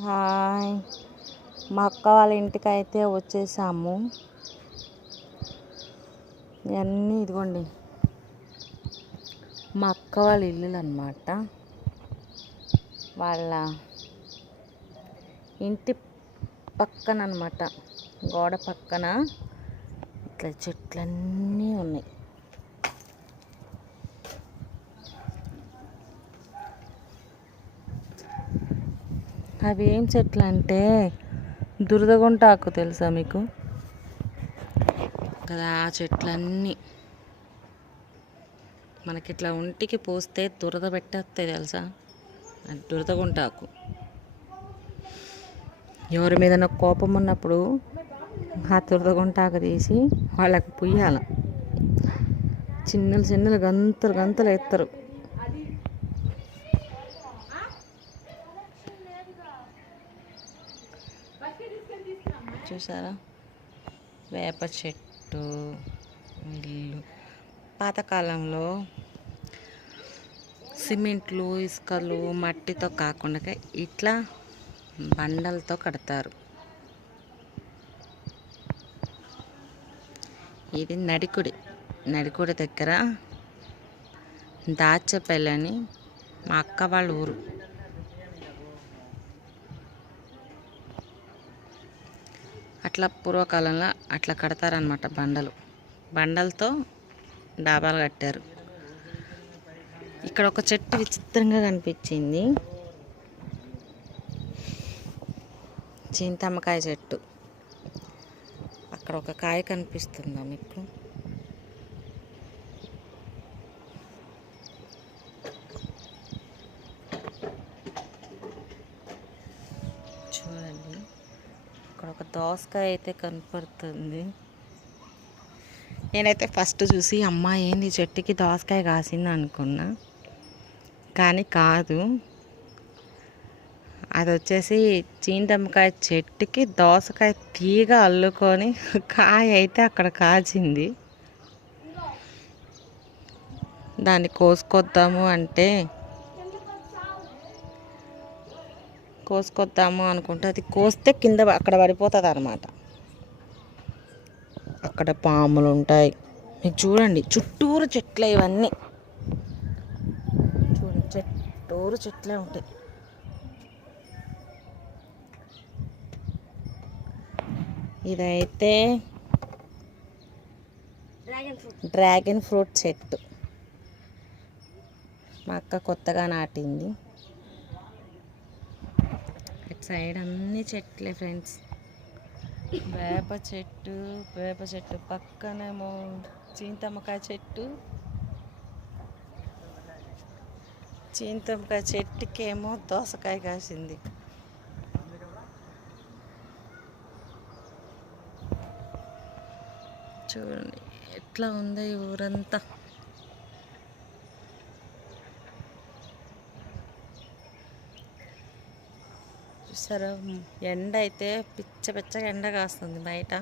Hi, మా అక్క వాళ్ళ ఇంటికి అయితే వచ్చేసాము. ఇవన్నీ ఇదిగోండి మా అక్క వాళ్ళ ఇల్లులు అన్నమాట. వాళ్ళ ఇంటి పక్కన అన్నమాట, గోడ పక్కన ఇట్లా చెట్లన్నీ ఉన్నాయి. అవి ఏం చెట్లు అంటే దురదగుంటాకు తెలుసా మీకు కదా? ఆ చెట్లన్నీ మనకి ఇట్లా ఒంటికి పోస్తే దురద పెట్టేస్తాయి తెలుసా? అది దురదగుంటాకు. ఎవరి మీద కోపం ఉన్నప్పుడు ఆ దురదగుంటాకు తీసి వాళ్ళకి పుయ్యాల. చిన్నలు చిన్నలు గంతలు గంతలు ఎత్తారు. చూసారా? వేప చెట్టు ఇల్లు. పాతకాలంలో సిమెంట్లు, ఇసుకలు, మట్టితో కాకుండా ఇట్లా బండలతో కడతారు. ఇది నడికుడి దగ్గర దాచపల్లి అని మా అక్క వాళ్ళ ఊరు. అట్లా పూర్వకాలంలో అట్లా కడతారనమాట. బండలతో డాబాలు కట్టారు. ఇక్కడ ఒక చెట్టు విచిత్రంగా కనిపించింది, చింతమ్మకాయ చెట్టు. అక్కడ ఒక కాయ కనిపిస్తుందా మీకు? చూడండి, ఇక్కడ ఒక దోసకాయ అయితే కనపడుతుంది. నేనైతే ఫస్ట్ చూసి అమ్మ ఏంది చెట్టుకి దోసకాయ కాసింది అనుకున్నా, కానీ కాదు. అది వచ్చేసి చింతమ్మకాయ చెట్టుకి దోసకాయ తీగ అల్లుకొని కాయ అయితే అక్కడ కాచింది. దాన్ని కోసుకొద్దాము అనుకుంటే అది కోస్తే కింద అక్కడ పడిపోతుంది అన్నమాట. అక్కడ పాములు ఉంటాయి. మీకు చూడండి, చుట్టూరు చెట్లే ఇవన్నీ. చూడండి, చుట్టూరు చెట్లే ఉంటాయి. ఇదైతే డ్రాగన్ ఫ్రూట్ చెట్టు. మా అక్క కొత్తగా నాటింది. ఇటు సైడ్ అన్ని చెట్లే ఫ్రెండ్స్. వేప చెట్టు పక్కనేమో చింతమ్మకాయ చెట్టుకేమో దోసకాయ కాసింది. చూడండి ఎట్లా ఉందో ఈ ఊరంతా. చూసారా? ఎండ అయితే పిచ్చగా ఎండ కాస్తుంది బయట.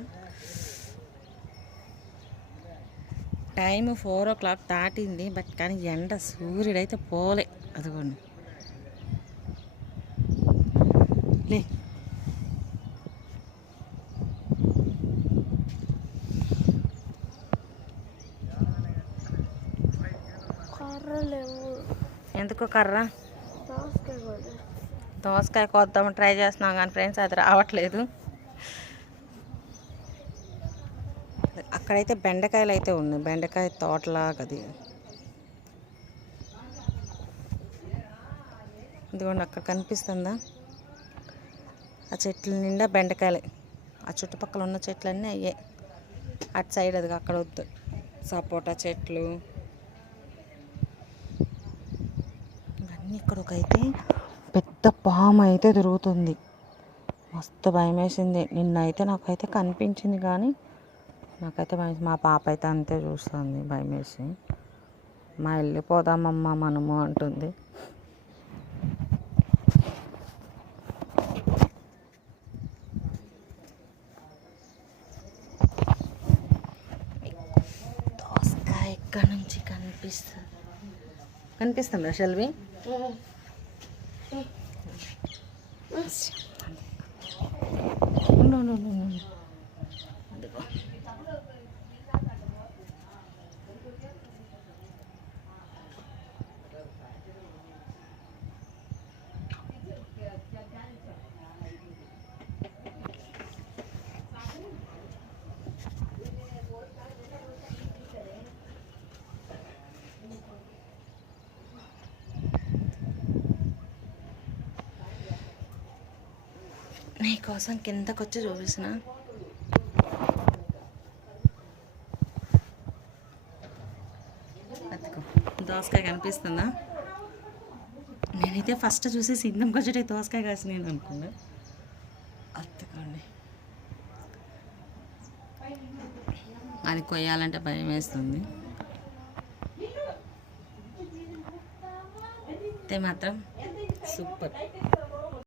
టైం 4 o'clock దాటింది, బట్ కానీ ఎండ సూర్యుడైతే పోలే. అదిగోండి లే. ఎందుకో కర్ర? దోసకాయ కోద్దామని ట్రై చేస్తున్నాం కానీ ఫ్రెండ్స్ అది రావట్లేదు. అక్కడైతే బెండకాయలు అయితే ఉన్నాయి, బెండకాయ తోటలాగా. అది ఇదిగోండి అక్కడ కనిపిస్తుందా? ఆ చెట్ల నిండా బెండకాయలే. ఆ చుట్టుపక్కల ఉన్న చెట్లన్నీ అయ్యే. అటు సైడ్ అది అక్కడ వద్దు, సపోటా చెట్లు ఇవన్నీ. ఇక్కడ ఒకైతే పెద్ద పాము అయితే తిరుగుతుంది. మస్తు భయం వేసింది. నిన్నైతే నాకైతే కనిపించింది, కానీ నాకైతే భయం. మా పాప అయితే అంతే చూస్తుంది భయం వేసి. వెళ్ళిపోదామమ్మా మనము అంటుంది. దోసకాయ ఇక్కడ నుంచి కనిపిస్తుందా షెల్వి? ఉండు, ఉండు, ఉండు, ఉండు. అదిగో. నీ కోసం కిందకు వచ్చి చూపిస్తున్న. అదిగో దోసకాయ కనిపిస్తుందా? నేనైతే ఫస్ట్ చూసి సింధంకి వచ్చేటి దోసకాయ కాసి నేను అనుకున్నా. అత్తుకోండి, అది కొయ్యాలంటే భయం వేస్తుంది. అయితే మాత్రం సూపర్.